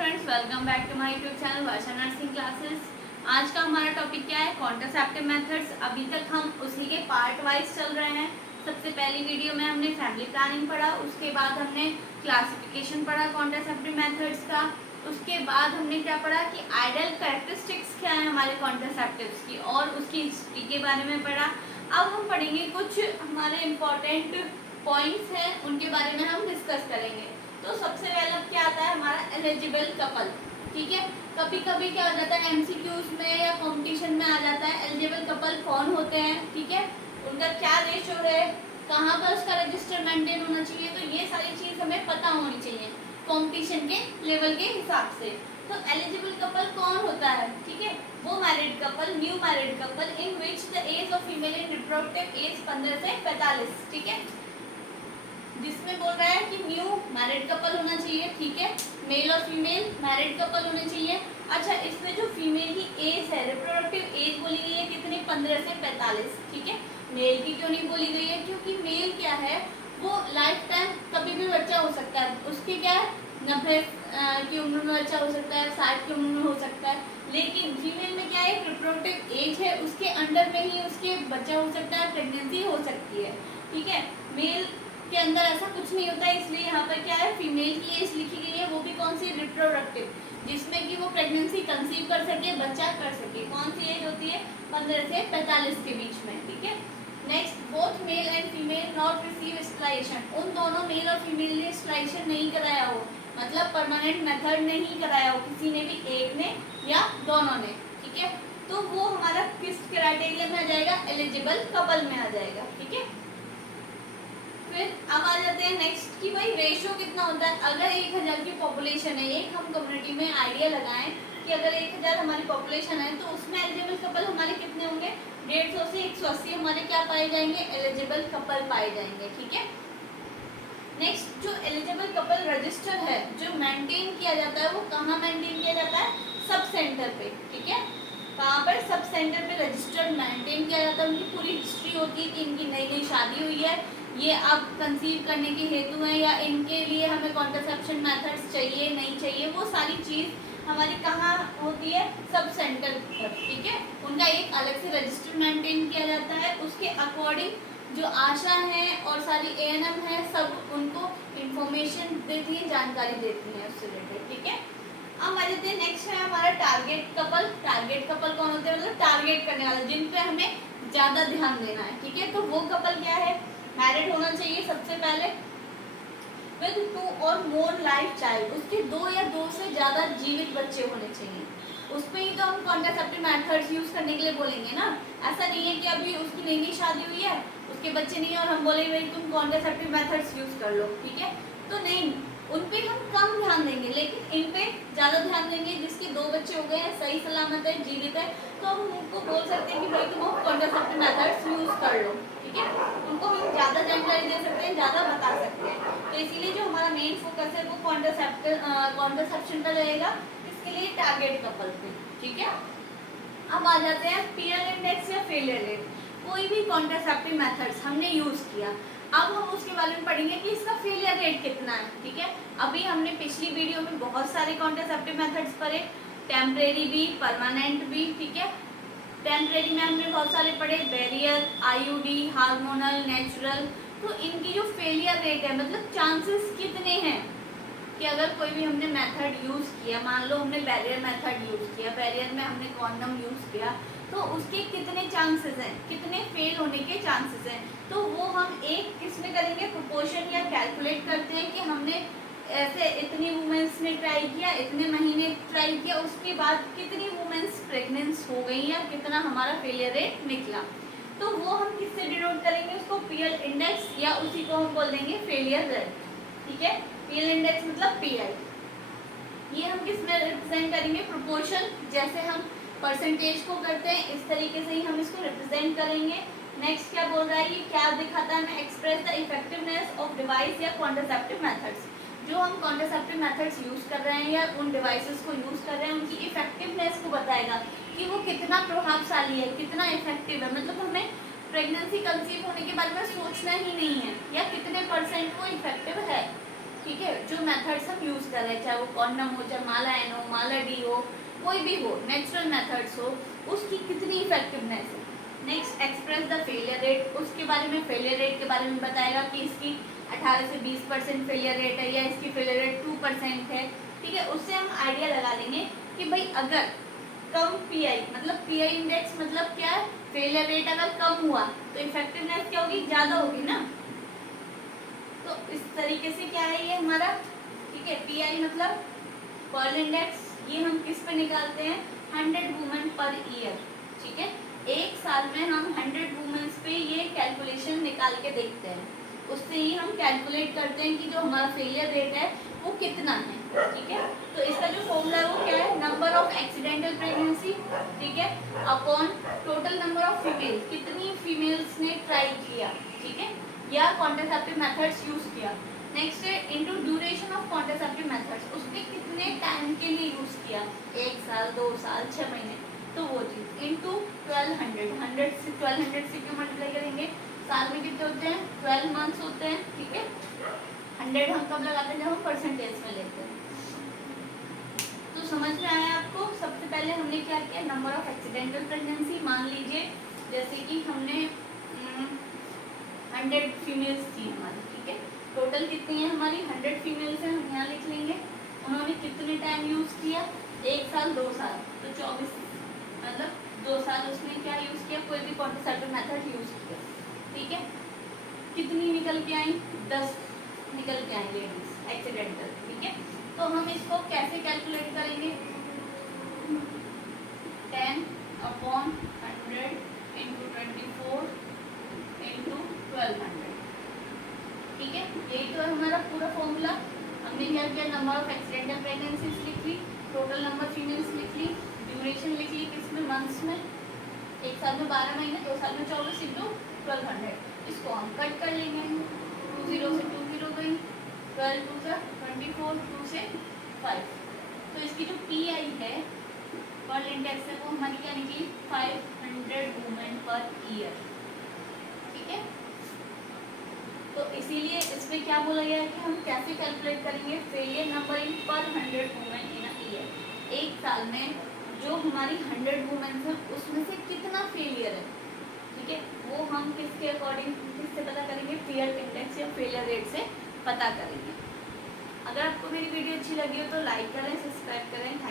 Friends, welcome back to my YouTube channel Varsha nursing classes. आज का हमारा टॉपिक क्या है? Contraceptive methods. अभी तक हम उसी के पार्ट वाइज चल रहे हैं। सबसे पहली वीडियो में हमने फैमिली प्लानिंग पढ़ा, उसके बाद हमने क्लासिफिकेशन पढ़ा कॉन्ट्रासेप्टिव मेथड्स का। उसके बाद हमने क्या पढ़ा कि आइडियल कैरेक्टरिस्टिक्स क्या है हमारे कॉन्ट्रासेप्टिव्स की, और उसकी हिस्ट्री के बारे में पढ़ा। अब हम पढ़ेंगे कुछ हमारे इम्पोर्टेंट पॉइंट्स हैं, उनके बारे में हम डिस्कस करेंगे। तो सबसे पहले क्या आता है हमारा एलिजिबल कपल। ठीक है, कभी कभी क्या हो जाता है एमसीक्यूज में या कंपटीशन में आ जाता है एलिजिबल कपल कौन होते हैं, ठीक है, उनका क्या रेशो है, कहाँ पर उसका रजिस्टर मेंटेन होना चाहिए। तो ये सारी चीज हमें पता होनी चाहिए कंपटीशन के लेवल के हिसाब से। तो एलिजिबल कपल कौन होता है? ठीक है, वो married couple, new married couple in which the age of female in reproductive age 15 से 45। ठीक है, जिसमें बोल रहा है कि न्यू मैरिड कपल होना चाहिए। ठीक है, मेल और फीमेल मैरिड कपल होने चाहिए। अच्छा, इसमें जो फीमेल की एज है, रिप्रोडक्टिव एज बोली गई है कितनी? 15 से 45। ठीक है, मेल की क्यों नहीं बोली गई है? क्योंकि मेल क्या है, वो लाइफ टाइम कभी भी बच्चा हो सकता है। उसके क्या है, 90 की उम्र में बच्चा हो सकता है, 60 की उम्र में हो सकता है। लेकिन फीमेल में क्या है, रिप्रोडक्टिव एज है, उसके अंडर में ही उसके बच्चा हो सकता है, प्रेगनेंसी हो सकती है। ठीक है, मेल के अंदर ऐसा कुछ नहीं होता है, इसलिए यहाँ पर क्या है, फीमेल की एज लिखी गई है, वो भी कौन सी? रिप्रोडक्टिव, जिसमें कि वो प्रेगनेंसी कंसीव कर सके, बच्चा कर सके। कौन सी एज होती है? 15 से 45 के बीच में। ठीक है, next, both male and female not receive स्टलाइजेशन। उन दोनों मेल और फीमेल ने स्टलाइजेशन नहीं कराया हो, मतलब परमानेंट मेथड नहीं कराया हो, किसी ने भी एक ने या दोनों ने। ठीक है, तो वो हमारा किस क्राइटेरिया में आ जाएगा? एलिजिबल कपल में आ जाएगा। ठीक है, फिर अब आ जाते हैं नेक्स्ट कि भाई रेशो कितना होता है। अगर 1000 की पॉपुलेशन है, एक हम कम्युनिटी में आइडिया लगाएं कि अगर 1000 हमारी पॉपुलेशन है तो उसमें एलिजिबल कपल हमारे कितने होंगे? 150 से 180 हमारे क्या पाए जाएंगे? एलिजिबल कपल पाए जाएंगे। ठीक है, नेक्स्ट, जो एलिजिबल कपल रजिस्टर है जो मेंटेन किया जाता है, वो कहाँ मेंटेन किया जाता है? सब सेंटर पे। ठीक है, कहाँ पर? सब सेंटर पे रजिस्टर्ड मेंटेन किया जाता है। उनकी पूरी हिस्ट्री होती है कि इनकी नई नई शादी हुई है, ये अब कंसीव करने के हेतु है, या इनके लिए हमें कॉन्ट्रासेप्शन मेथड्स चाहिए नहीं चाहिए, वो सारी चीज़ हमारी कहाँ होती है? सब सेंटर पर। ठीक है, उनका एक अलग से रजिस्टर मेंटेन किया जाता है, उसके अकॉर्डिंग जो आशा है और सारी एएनएम है, सब उनको इंफॉर्मेशन देती है, जानकारी देती है उससे रिलेटेड। ठीक है, अब आ जाते हैं नेक्स्ट है हमारा टारगेट कपल। टारगेट कपल कौन होते हैं? मतलब टारगेट करने वाले, जिन पे हमें ज़्यादा ध्यान देना है। ठीक है, तो वो कपल क्या है? मैरिड होना चाहिए सबसे पहले, विद 2 और मोर लाइफ चाइल्ड, उसके 2 या 2 से ज़्यादा जीवित बच्चे होने चाहिए। उसमें ही तो हम कॉन्ट्रासेप्टिव मेथड्स यूज़ करने के लिए बोलेंगे ना। ऐसा नहीं है कि अभी उसकी नई नई शादी हुई है, उसके बच्चे नहीं है और हम बोलेंगे भाई तुम कॉन्ट्रासेप्टिव मेथड्स यूज़ कर लो। ठीक है, तो नहीं, उन पे हम कम ध्यान देंगे, लेकिन इन पे ज़्यादा ध्यान देंगे। जिसके 2 बच्चे हो गए हैं, सही सलामत है, जीवित है, तो हम उनको बोल सकते हैं कि भाई तुम कॉन्ट्रासेप्टिव मेथड्स यूज़ कर लो। ठीक है, उनको हम ज़्यादा जानकारी दे सकते हैं, ज़्यादा बता सकते हैं। तो इसीलिए जो हमारा मेन फोकस है वो कॉन्ट्रासेप्शन का रहेगा, इसके लिए टारगेट कपल पे। ठीक है, अब आ जाते हैं पीरियड इंडेक्स या फेलियर रेट। कोई भी कॉन्ट्रासेप्टिव मेथड्स हमने यूज़ किया, अब हम उसके बारे में पढ़ेंगे कि इसका फेलियर रेट कितना है। ठीक है, अभी हमने पिछली वीडियो में बहुत सारे कॉन्ट्रासेप्टिव मेथड्स पढ़े, टेम्परेरी भी, परमानेंट भी। ठीक है, टेम्परेरी में हमने बहुत सारे पढ़े, बैरियर, आईयूडी, हार्मोनल, नेचुरल। तो इनकी जो फेलियर रेट है, मतलब चांसेस कितने हैं कि अगर कोई भी हमने मेथड यूज़ किया, मान लो हमने बैरियर मेथड यूज़ किया, बैरियर में हमने कॉन्डम यूज़ किया, तो उसके कितने चांसेस हैं, कितने फेल होने के चांसेस हैं। तो वो हम एक किसमें करेंगे? प्रोपोर्शन या कैलकुलेट करते हैं कि हमने ऐसे इतनी वुमेन्स ने ट्राई किया, इतने महीने ट्राई किया, उसके बाद कितनी वुमेन्स प्रेग्नेंट हो गई या कितना हमारा फेलियर रेट निकला। तो वो हम किससे डिनोट करेंगे? उसको पीएल इंडेक्स, या उसी को हम बोल देंगे फेलियर रेट। ठीक है, पीएल इंडेक्स मतलब पीआई। ये हम किस में रिप्रेजेंट करेंगे? प्रोपोर्शन, जैसे हम परसेंटेज को करते हैं इस तरीके से ही हम इसको रिप्रेजेंट करेंगे। नेक्स्ट क्या बोल रहा है, ये क्या दिखाता है हमें? Express the effectiveness of device या कॉन्ट्रासेप्टिव मेथड्स। जो हम कॉन्ट्रासेप्टिव मेथड्स यूज़ कर रहे हैं या उन डिवाइसेस को यूज़ कर रहे हैं, उनकी इफेक्टिवनेस को बताएगा कि वो कितना प्रभावशाली है, कितना इफेक्टिव है। मतलब हमें प्रेगनेंसी कंसीव होने के बारे में सोचना ही नहीं है, या कितने % वो इफेक्टिव है। ठीक है, जो मेथड्स हम यूज कर रहे हैं, चाहे वो कॉन्डम हो, चाहे माला एन हो, माला डी हो, कोई भी हो, नेचुरल मेथड्स हो, उसकी कितनी इफेक्टिवनेस है। Next, express the failure rate, उसके बारे में, फेलियर रेट के बारे में बताएगा कि इसकी 18 से 20% फेलियर रेट है या इसकी फेलियर रेट 2% है। ठीक है, उससे हम आइडिया लगा लेंगे कि भाई अगर कम पीआई, मतलब पीआई इंडेक्स मतलब क्या है, फेलियर रेट अगर कम हुआ तो इफेक्टिवनेस क्या होगी, ज्यादा होगी ना। तो इस तरीके से क्या है ये हमारा, ठीक है, पीआई मतलब पर्ल इंडेक्स, ये हम किस पे निकालते हैं, 100 वुमेन पर ईयर। ठीक है, एक साल में हम 100 वुमेन्स पे ये कैलकुलेशन निकाल के देखते हैं, उससे ही हम कैलकुलेट करते हैं कि जो हमारा फेलियर रेट है वो कितना है। ठीक है, तो इसका जो फॉर्मूला है वो क्या है, नंबर ऑफ एक्सीडेंटल प्रेगनेंसी, ठीक है, upon total number of females, कितनी फीमेल्स ने ट्राई किया, ठीक है, या कॉन्ट्रासेप्टिव मेथड्स यूज किया। नेक्स्ट है into duration of contraceptive methods, उसने कितने टाइम के लिए यूज किया, 1 साल, 2 साल, 6 महीने, तो वो चीज इनटू 1200, 100 से 1200 से क्यों मल्टीप्लाई करेंगे, साल में कितने होते हैं, 12 मंथ्स होते हैं। ठीक है, 100 हम कब लगाते हैं, जब हम परसेंटेज में लेते हैं। तो समझ में आया आपको। सबसे पहले हमने क्या किया, नंबर ऑफ एक्सीडेंटल प्रेगनेंसी, मान लीजिए जैसे कि हमने 100 फीमेल्स थी हमारी, ठीक है, टोटल कितनी है हमारी, 100 फीमेल्स है, हम यहाँ लिख लेंगे। उन्होंने कितने टाइम यूज किया, 1 साल, 2 साल, तो 24, मतलब 2 साल उसमें क्या यूज किया, कोई भी कॉन्ट्रासेप्टिव मेथड यूज किया। ठीक है, कितनी निकल के आई, 10 निकल के आई लेडीज एक्सीडेंटल। ठीक है, तो हम इसको कैसे कैलकुलेट करेंगे, 10 अपॉन 100 इंटू 24 इंटू 1200। ठीक है, यही तो है हमारा पूरा फॉर्मूला। हमने क्या किया, नंबर ऑफ एक्सीडेंटल प्रेगनेंसीज लिख ली, टोटल नंबर फीमेल्स लिख ली, ड्यूरेशन लिख ली, किसमें, मंथ्स में, 1 साल में 12 महीने, 2 साल में 24 इंटू 1200। इसको हम कट कर लेंगे, 2 0 से 2 0 गई, 12 2 से 24, 2 से 5। तो इसकी जो पी आई है पर्ल इंडेक्स है वो हमारी क्या निकली, 500 वुमेन पर ईयर। ठीक है, तो इसीलिए इसमें क्या बोला गया है कि हम कैसे कैलकुलेट करेंगे, फेलियर नंबर इन पर 100 वुमेन इन अ ईयर। एक साल में जो हमारी 100 वुमेन है उसमें से कितना फेलियर है, ठीक है, वो हम किसके अकॉर्डिंग, किससे पता करेंगे, पीयर इंडेक्स या फेलियर रेट से पता करेंगे। अगर आपको मेरी वीडियो अच्छी लगी हो तो लाइक करें, सब्सक्राइब करें। Thank you.